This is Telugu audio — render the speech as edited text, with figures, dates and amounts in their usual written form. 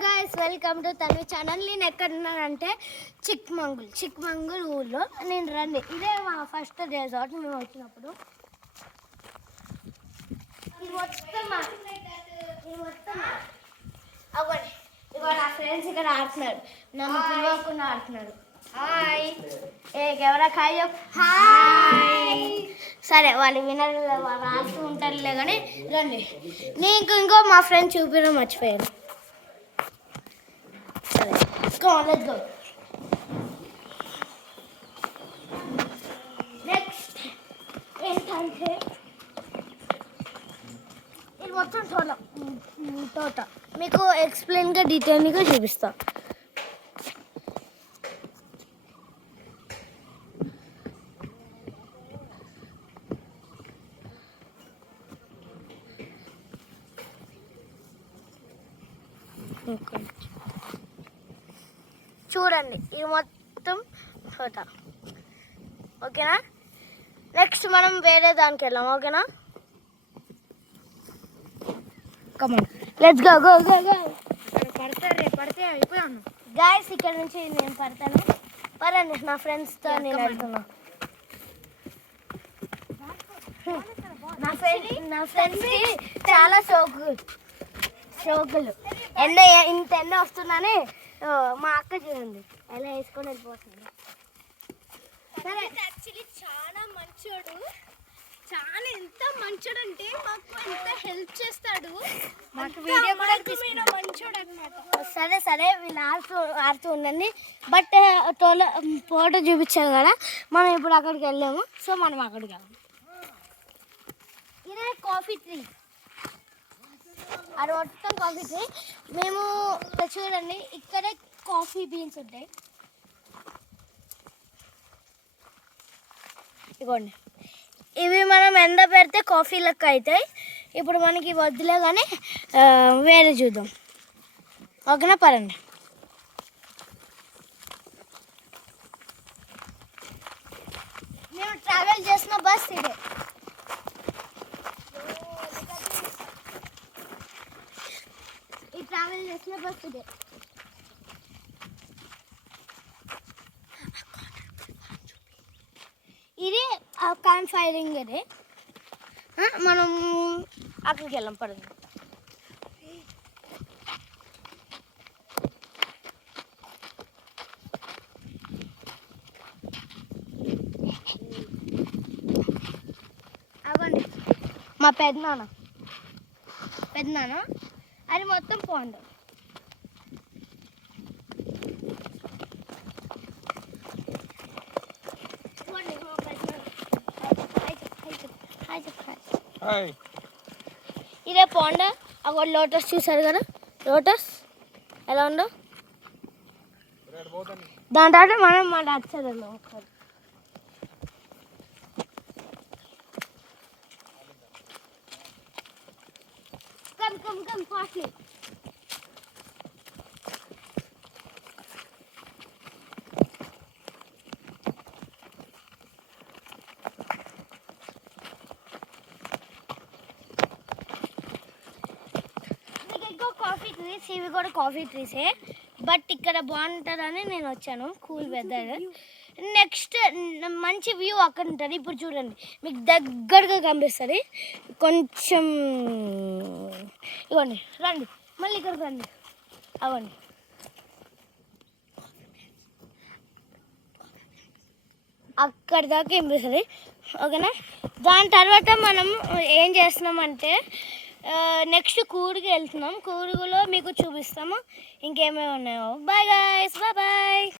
Guys, welcome to Tanvi channel. నేను ఎక్కడున్నానంటే చిక్మంగళూరు ఊర్లో నేను రండి. ఇదే మా ఫస్ట్ రిసార్ట్. మేము వచ్చినప్పుడు అవ్వండి. ఇవాళ నా ఫ్రెండ్స్ ఇక్కడ ఆడుతున్నారు, నన్ను పిలవకుండా ఆడుతున్నారు. హాయ్, ఎవరా హాయ్ హాయ్. సరే, వాళ్ళు వినరు, వాళ్ళు ఆడుతూ ఉంటారులే కానీ రండి. నీకు ఇంకో మా ఫ్రెండ్ చూపించడం మర్చిపోయాను. సరే, let's go. నెక్స్ట్ ఏంటంటే ఇది మొత్తం తోట మీకు ఎక్స్ప్లెయిన్గా డీటెయిల్గా చూపిస్తా. చూడండి, ఇది మొత్తం తోట. ఓకేనా? నెక్స్ట్ మనం వేరే దానికి వెళ్ళాం. ఓకేనా? Come on, let's go go go go. పడితే అయిపోయాను గాయస్. ఇక్కడ నుంచి నేను పడతాను. పరండి, నా ఫ్రెండ్స్తో నేను వెళ్తున్నా. నా ఫ్రెండ్స్కి చాలా షోకులు. ఇంత ఎండ వస్తున్నానే మా అక్క చూడండి ఎలా వేసుకొని వెళ్ళిపోతుంది. సరే, యాక్చువల్లీ చాలా మంచోడు. చాలా ఎంత మంచోడు అంటే మాకు ఎంత హెల్ప్ చేస్తాడు. మాకు వీడియో కూడా మంచోడు అనమాట. సరే, వీళ్ళు ఆడుతూ ఉండండి. బట్ ఫోటో చూపించాను కదా, మనం ఇప్పుడు అక్కడికి వెళ్ళాము. సో మనం అక్కడికి వెళ్ళాము. ఇదే కాఫీ ట్రీ, అది మొత్తం కాఫీ ట్రీ. మేము చూడండి, ఇక్కడే కాఫీ బీన్స్ ఉంటాయి. ఇదిగోండి, ఇవి మనం ఎండ పెడితే కాఫీ లెక్క అవుతాయి. ఇప్పుడు మనకి వద్దులే కానీ వేరే చూద్దాం. ఓకేనా? పరండి. మేము ట్రావెల్ చేసిన బస్ ఇదే. ఈ ట్రావెల్ చేసిన బస్ ఇదే. ఇది క్యాంప్ ఫైరింగ్. అదే మనం అక్కడికి వెళ్ళాం. పడుతుంది. అవ్వండి, మా పెద్దనాన్న అది మొత్తం పోండి. ఇదే పోండ. అక్కడ లోటస్ చూసారు కదా, లోటస్ ఎలా ఉందో. దాని తర్వాత మనం మా డాక్టర్ ఒకసారి కమ్ ఫాస్ట్లీ. కాఫీ ట్రీస్, ఇవి కూడా కాఫీ ట్రీసే. బట్ ఇక్కడ బాగుంటుందని నేను వచ్చాను. Cool weather. నెక్స్ట్ మంచి వ్యూ అక్కడ ఉంటుంది. ఇప్పుడు చూడండి, మీకు దగ్గరగా కనిపిస్తుంది. కొంచెం ఇవ్వండి, రండి, మళ్ళీ ఇక్కడికి రండి. అవ్వండి, అక్కడి దాకా కనిపిస్తుంది. ఓకేనా? దాని తర్వాత మనం ఏం చేస్తున్నామంటే నెక్స్ట్ కూర్గ్కి వెళ్తున్నాం. కూర్గ్లో మీకు చూపిస్తాము ఇంకేమేమి ఉన్నాయో. Bye guys, bye.